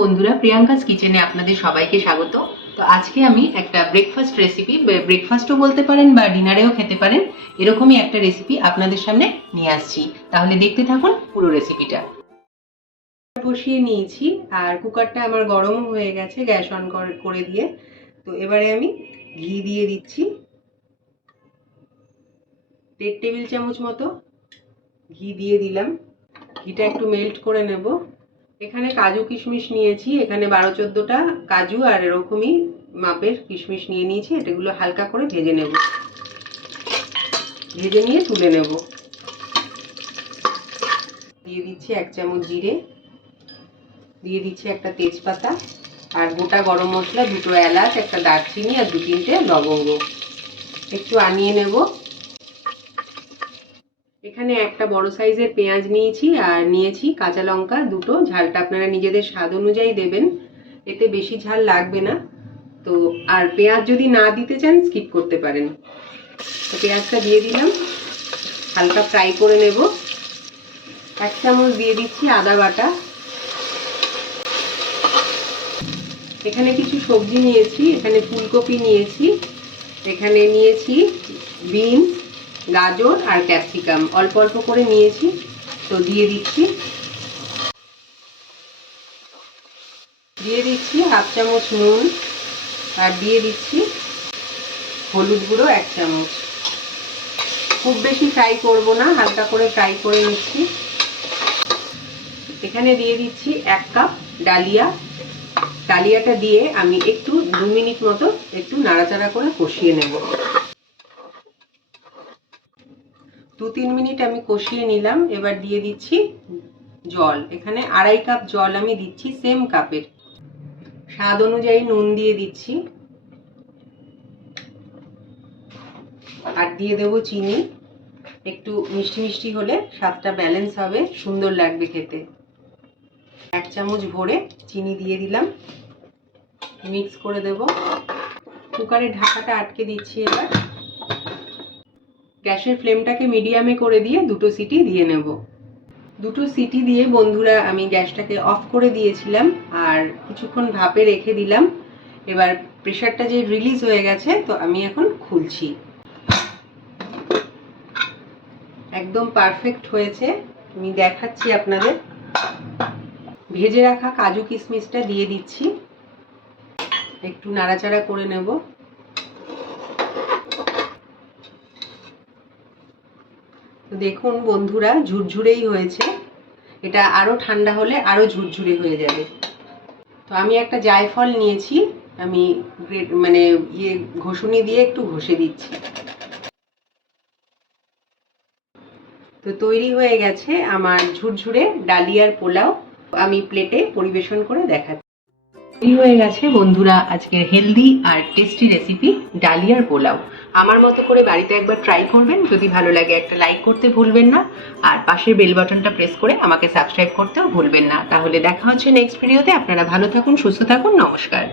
বন্ধুরা প্রিয়াঙ্কাস কিচেনে আপনাদের সবাইকে স্বাগত। তো আজকে আমি একটা ব্রেকফাস্ট রেসিপি ব্রেকফাস্টও বলতে পারেন বা ডিনারেও খেতে পারেন, এরকমই একটা রেসিপি আপনাদের সামনে নিয়ে আসছি। তাহলে দেখতে থাকুন পুরো রেসিপিটা বসিয়ে নিয়েছি, আর কুকারটা আমার গরম হয়ে গেছে, গ্যাস অন করে দিয়ে। তো এবারে আমি ঘি দিয়ে দিচ্ছি। দেড় টেবিল চামচ মতো ঘি দিয়ে দিলাম। ঘিটা একটু মেল্ট করে নেব। এখানে কাজু কিশমিশ নিয়েছি, এখানে বারো চোদ্দোটা কাজু আর এরকমই মাপের কিশমিশ নিয়ে নিয়েছি এটাগুলো হালকা করে ভেজে নেব। ভেজে নিয়ে তুলে নেব। দিয়ে দিচ্ছি এক চামচ জিরে, দিয়ে দিচ্ছি একটা তেজপাতা আর গোটা গরম মশলা, দুটো এলাচ, একটা দারচিনি আর দু তিনটে লবঙ্গ। একটু আনিয়ে নেব। এখানে একটা বড় সাইজের পেঁয়াজ নিয়েছি আর নিয়েছি কাঁচা লঙ্কা দুটো। ঝালটা আপনারা নিজেদের স্বাদ অনুযায়ী দেবেন। এতে বেশি ঝাল লাগবে না। তো, আর পেঁয়াজ যদি না দিতে চান স্কিপ করতে পারেন। তো পেঁয়াজটা দিয়ে দিলাম। হালকা ফ্রাই করে নেব। এক চামচ দিয়ে দিচ্ছি আদা বাটা। এখানে কিছু সবজি নিয়েছি। এখানে ফুলকপি নিয়েছি। এখানে নিয়েছি বিনস। গাজর আর ক্যাপসিকাম। অল্প অল্প করে নিয়েছি, তো দিয়ে দিচ্ছি। দিয়ে দিচ্ছি হাফ চামচ নুন আর দিয়ে দিচ্ছি হলুদ গুঁড়ো এক চামচ। খুব বেশি ফ্রাই করব না, হালকা করে ফ্রাই করে নিচ্ছি। এখানে দিয়ে দিচ্ছি এক কাপ ডালিয়া। ডালিয়াটা দিয়ে আমি একটু দু মিনিট মতো একটু নাড়াচাড়া করে কষিয়ে নেব। দু তিন মিনিট আমি কষিয়ে নিলাম, এবার দিয়ে দিচ্ছি জল। এখানে আড়াই কাপ জল আমি দিচ্ছি সেম কাপের। স্বাদ অনুযায়ী নুন দিয়ে দিচ্ছি। আর দিয়ে দেব চিনি। একটু মিষ্টি মিষ্টি হলে স্বাদটা ব্যালেন্স হবে, সুন্দর লাগবে খেতে। এক চামচ ভরে চিনি দিয়ে দিলাম। মিক্স করে দেব। কুকারে ঢাকাটা আটকে দিচ্ছি এবার। গ্যাসের ফ্লেমটাকে মিডিয়ামে করে দিয়ে দুটো সিটি দিয়ে নেব। দুটো সিটি দিয়ে বন্ধুরা, আমি গ্যাসটাকে অফ করে দিয়েছিলাম আর কিছুক্ষণ ভাপে রেখে দিলাম। এবার প্রেশারটা যে রিলিজ হয়ে গেছে, তো আমি এখন খুলছি। একদম পারফেক্ট হয়েছে, আমি দেখাচ্ছি আপনাদের। ভেজে রাখা কাজু কিশমিশটা দিয়ে দিচ্ছি। একটু নাড়াচাড়া করে নেব। দেখুন বন্ধুরা, ঝুরঝুরেই হয়েছে। এটা আরও ঠান্ডা হলে আরও ঝুরঝুরে হয়ে যাবে। তো আমি একটা জায়ফল নিয়েছি, আমি মানে ইয়ে ঘষুনি দিয়ে একটু ঘষে দিচ্ছি। তো তৈরি হয়ে গেছে আমার ঝুরঝুরে ডালিয়ার পোলাও। আমি প্লেটে পরিবেশন করে দেখাচ্ছি। তৈরি হয়ে গেছে বন্ধুরা আজকের হেলদি আর টেস্টি রেসিপি ডালিয়ার পোলাও। আমার মতো করে বাড়িতে একবার ট্রাই করবেন। যদি ভালো লাগে একটা লাইক করতে ভুলবেন না। আর পাশের বেল বাটনটা প্রেস করে আমাকে সাবস্ক্রাইব করতেও ভুলবেন না। তাহলে দেখা হচ্ছে নেক্সট ভিডিওতে আপনারা ভালো থাকুন, সুস্থ থাকুন। নমস্কার।